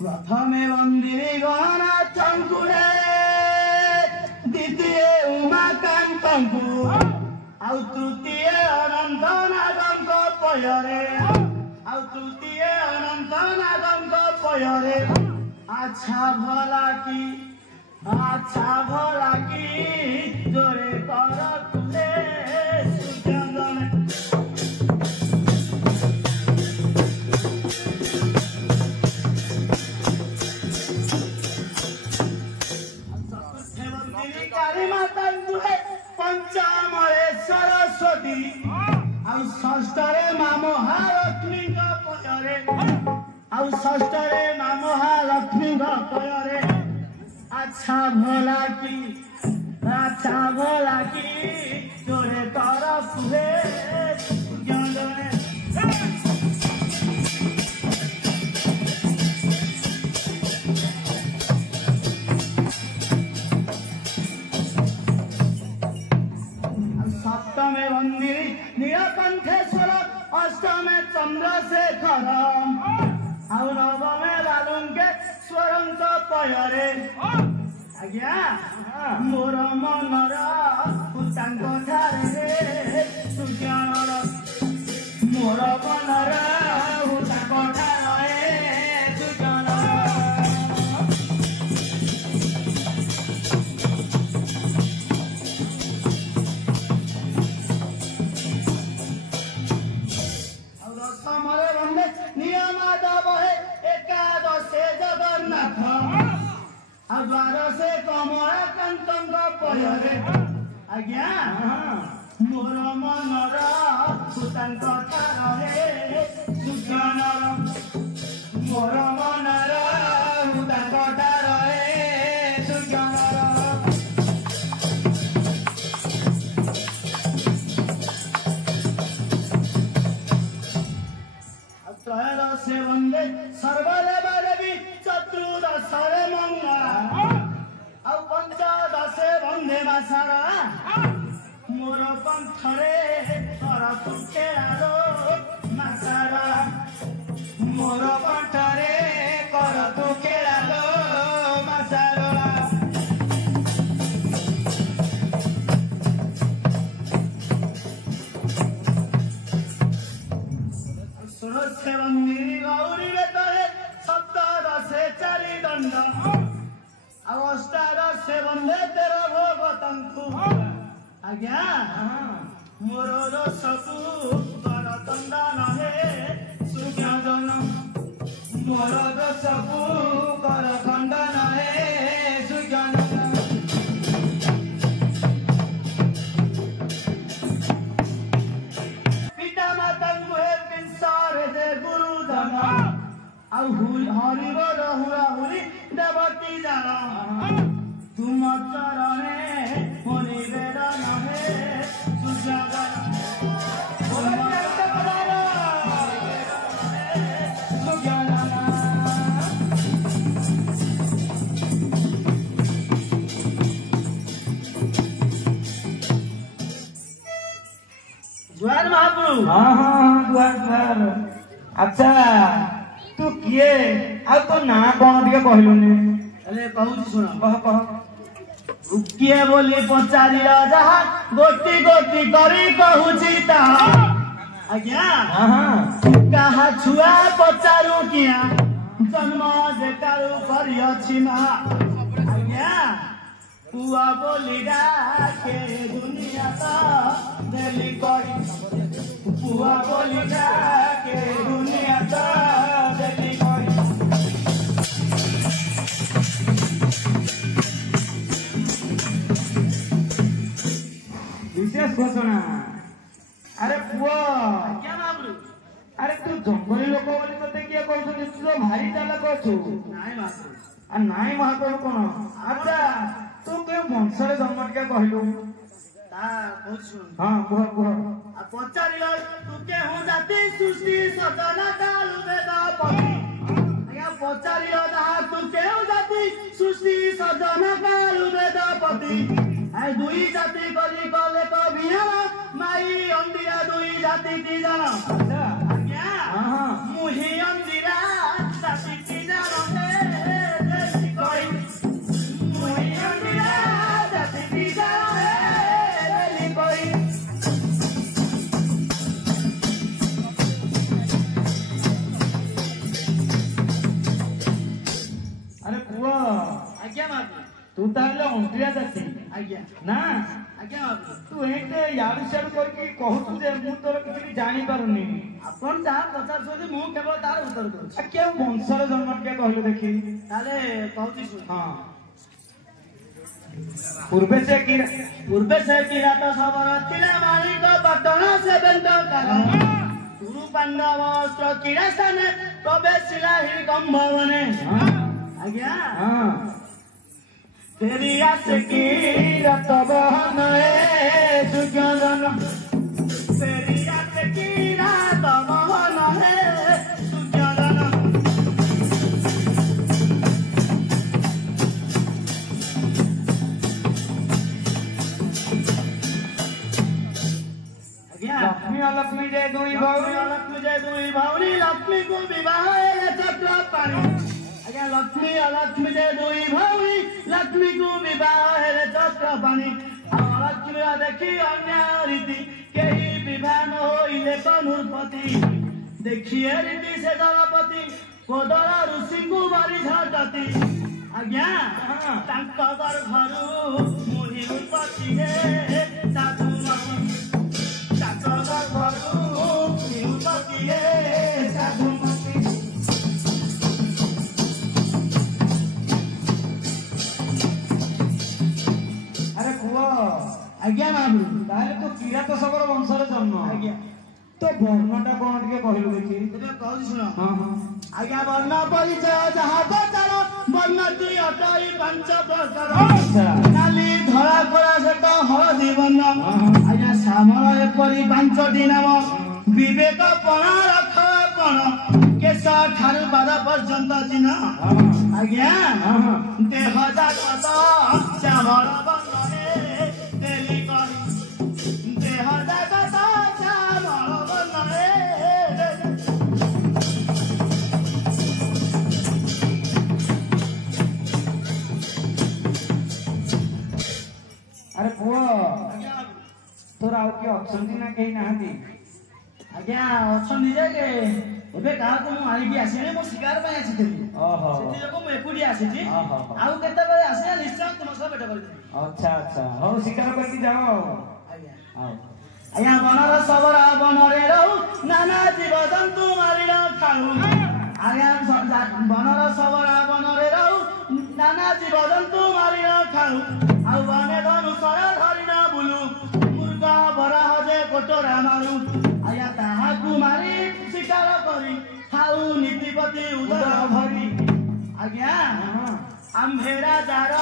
प्रथमे वंदिनी गणनाथंकु द्वितीय उमाकांतंकु आउ तृतीय अनंत नागंक पयरे आउ तृतीय अनंत नागंक पयरे अच्छा भला की जोरे कर तुले सुचंदन पंचमरे सरस्वती आउ षष्ठरे माँ महालक्ष्मी पयरे आउ षष्ठरे माँ महालक्ष्मी पयरे अच्छा भला की जोरे कर पुरे सप्तमे वंदिनी नीलकंठेश्वर अष्टमे चंद्रशेखर आउ नवमे बालुंकेश्वरंक पयरे आज्ञा मोर मनर तांक ठारे सुज्ञानर मोर मनर तांक ठारे सुज्ञानर एकादशे जगन्नाथ द्वादशे कमलाकांतंक पयरे आज्ञा मोर मनर तांक ठारे सुज्ञानर मोर मनर तांक ठारे सुज्ञानर त्रयोदशे वंदे सर्वदेवा देवी चतुर्दशे मंगला आउ पंचदशे वंदे मासारा मोर पंथरे कर तु खेलारो मासारा मोर पंथरे कर तु खेलारो मासारा षोडशे वंदिनी गौरी बेतरे सप्तदशे चारि दंड आउ अष्टादशे वंदे तेर भगवतंकु आज्ञा मोर दोषकु कर दंडन हे सुज्ञान मोर दोषकु कर खंडन हे सुज्ञान पिता माता गुरुधन आउ हरि हुरा हुरी देवती जान तुम चरणे निवेदन हे सुजान जुआर महाप्रभु हाँ जुआर अच्छा तू किए आ तो ना कौन दिके कहलुनी अरे कहू सुन कह किए बोली पचारि जहा गोटी गोटी करी कहूची ता आज्ञा हाँ कहा छुआ पचारू किया जन्म जेकारू करी अछि ना आज्ञा पुआ बोली डाके दुनिया ता देली करी पुआ बोली डाके दुनिया ता देली करी विशेष घोषणा अरे पुआ क्या बाबू अरे तू जंगली लोक बोली तते किए कहछु तू तो भारी चालक अछु नाई बाबू आ नाई महाप्रभु कोन अच्छा ତୁ କେଉଁ ବଂଶରେ ଜନ୍ମ ଟିକେ କହିଲୁ? ତା କହୁଛୁ ହଁ କୁହ କୁହ। ଆଉ ପଚାରିଲ ତୁ କେଉଁ ଜାତି ସୃଷ୍ଟି ସଜନା କାଳୁ ବେଦ ପତି। ଆଜ୍ଞା ପଚାରିଲ ତାହା ତୁ କେଉଁ ଜାତି ସୃଷ୍ଟି ସଜନା କାଳୁ ବେଦ ପତି। ଆଇ ଦୁଇ ଜାତି କରି କଲେ କବିହାର ମାଇ ଅଣ୍ଡିରା ଦୁଇ ଜାତି କି ଜାଣ। ଆଜ୍ଞା ମୁହିଁ ଅଣ୍ଡିରା ଜାତି କି ଜାଣ କହି ମୁହିଁ ଅଣ୍ଡିରା ଜାତି କି ଜାଣ କହି। ଆରେ ପୁଅ ଆଜ୍ଞା ମାପି ତୁ ତାହେଲେ ଅଣ୍ଟିଆ ଜାତି ଆଜ୍ଞା ନା? ଆଜ୍ଞା ମାପି ତୁ ଏଇଟେ ୟାଡୁ ସିଆଡୁ କରିକି କହୁଛୁ ଯେ ମୁଁ ତୋର କିଛି ଜାଣିପାରୁନି। ଆପଣ ଯାହା ପଚାରୁଛନ୍ତି ମୁଁ କେବଳ ତାର ଉତ୍ତର ଦଉଛି। କେଉଁ ବଂଶରେ ଜନ୍ମ ଟିକେ କହିଲୁ ଦେଖି? ତାହେଲେ କହୁଛି ଶୁଣ। ହଁ ପୂର୍ବେ ସେ କିରାତ ସବର ଥିଲା ମାଳିକ ପଟଣ ସେବେନ୍ଦ କାରଣ। ଗୁରୁ ପାଣ୍ଡବ ଅସ୍ତ୍ର କିରା ସ୍ଥାନେ ପ୍ରବେଶିଲା ହିକମ୍ଭ ବନେ। ଆଜ୍ଞା ଫେରି ଆସେ କିରାତ ବହନ ସୁଜନ। ଫେରି ଆସେ କିରାତ ବହନ ସୁଜନ। ଲକ୍ଷ୍ମୀ ଅଲକ୍ଷ୍ମୀ ଯେ ଦୁଇ ଭଉଣୀ ଲକ୍ଷ୍ମୀ ଯେ ଦୁଇ ଭଉଣୀ ଲକ୍ଷ୍ମୀକୁ ବିବାହ ହେଲେ ଚକ୍ର ପାଣି। ଆଜ୍ଞା ଲକ୍ଷ୍ମୀ ଅଲକ୍ଷ୍ମୀ ଯେ ଦୁଇ ଭଉଣୀ ଲକ୍ଷ୍ମୀକୁ ବିବାହ ହେଲେ ଚକ୍ର ପାଣି। ଆଉ ଅଲକ୍ଷ୍ମୀର ଦେଖି ଅନ୍ୟାୟ ରୀତି କେହି ବିବାହ ନ ହୋଇଲେ କନୁପତି। ଦେଖିଏ ରୀତି ସେ ଦଳପତି କୋଦଳ ଋଷିଙ୍କୁ ବରି ଝଟତି। ଆଜ୍ଞା ତାଙ୍କ ଘରୁ ମୁହିଁ ଉତ୍ପତ୍ତି ହେ ସାଧୁ ଆରେ ପୁଅ ଆଜ୍ଞା ମାମୁ ତାହେଲେ ତୁ କିରାତ ଶବର ବଂଶରେ ଜନ୍ମ। ଆଜ୍ଞା ତୋ ବର୍ଣ୍ଣଟା କଣ ଟିକେ କହିଲୁ ଦେଖି? ଏବେ କହୁଛି ଶୁଣ। ହଁ ହଁ ଆଜ୍ଞା ବର୍ଣ୍ଣ ପରିଚୟ ଯାହା ପ୍ରକାର ବର୍ଣ୍ଣ ଦୁଇ ଅଟଇ ପାଞ୍ଚ ପ୍ରକାର। ନାଲି ଧଳା କଳା ସେଟ ହଳଦୀ ବର୍ଣ୍ଣ। ଆଜ୍ଞା ଶ୍ୟାମଳ ଏପରି ପାଞ୍ଚଟି ନାମ ବିବେକ ପଣ ରଖ ପଣ କେଶ ଠାରୁ ପାଦ ପର୍ଯ୍ୟନ୍ତ ଚିହ୍ନ। ଆଜ୍ଞା ଦେହ ଯାକ ଶ୍ୟାମଳ ବର୍ଣ୍ଣରେ ତେଲି କହି ଦେହ ଯାକ ଶ୍ୟାମଳ ବର୍ଣ୍ଣରେ। ଆରେ ପୁଅ ତୋର ଆଉ କିଏ ଅଛନ୍ତି ନା କେହି ନାହାନ୍ତି? ଆଜ୍ଞା ଅଛନ୍ତି ଯେ ଏବେ କାହାକୁ ମୁଁ ଆଣିକି ଆସିନି। ମୁଁ ଶିକାର ପାଇଁ ଆସିଥିଲି। ଓହୋ ସେଥିଯୋଗୁଁ ମୁଁ ଏକୁଟିଆ ଆସିଛି। ଓହୋ ଆଉ କେତେବେଳେ ଆସିଲେ ନିଶ୍ଚୟ ତୁମ ସହ ଭେଟ କରିଦେବି। ଆଚ୍ଛା ଆଚ୍ଛା ହଉ ଶିକାର କରିକି ଯାଅ ଆଉ। ଆଜ୍ଞା ହଉ ଆଜ୍ଞା ବନର ସବର ବନରେ ରହୁ ନାନା ଜୀବଜନ୍ତୁ ମାରିଲ ଖାଉ। ଆଜ୍ଞା ବନର ସବର ବନରେ ରହୁ ନାନା ଜୀବଜନ୍ତୁ ମାରିଲ ଖାଉ। ଆଉ ବନେ ଧନୁଷର ଧରିନ ବୁଲୁ ମୃଗ ବରାହ ଯେ କୋଟରା ମାରୁ। ଆଜ୍ଞା ତାହାକୁ ମାରି ଶିକାର କରି ଖାଉ ନୀତିପତି ଉଦର ଭରି। ଆଜ୍ଞା ଆମ୍ଭେରା ଯାର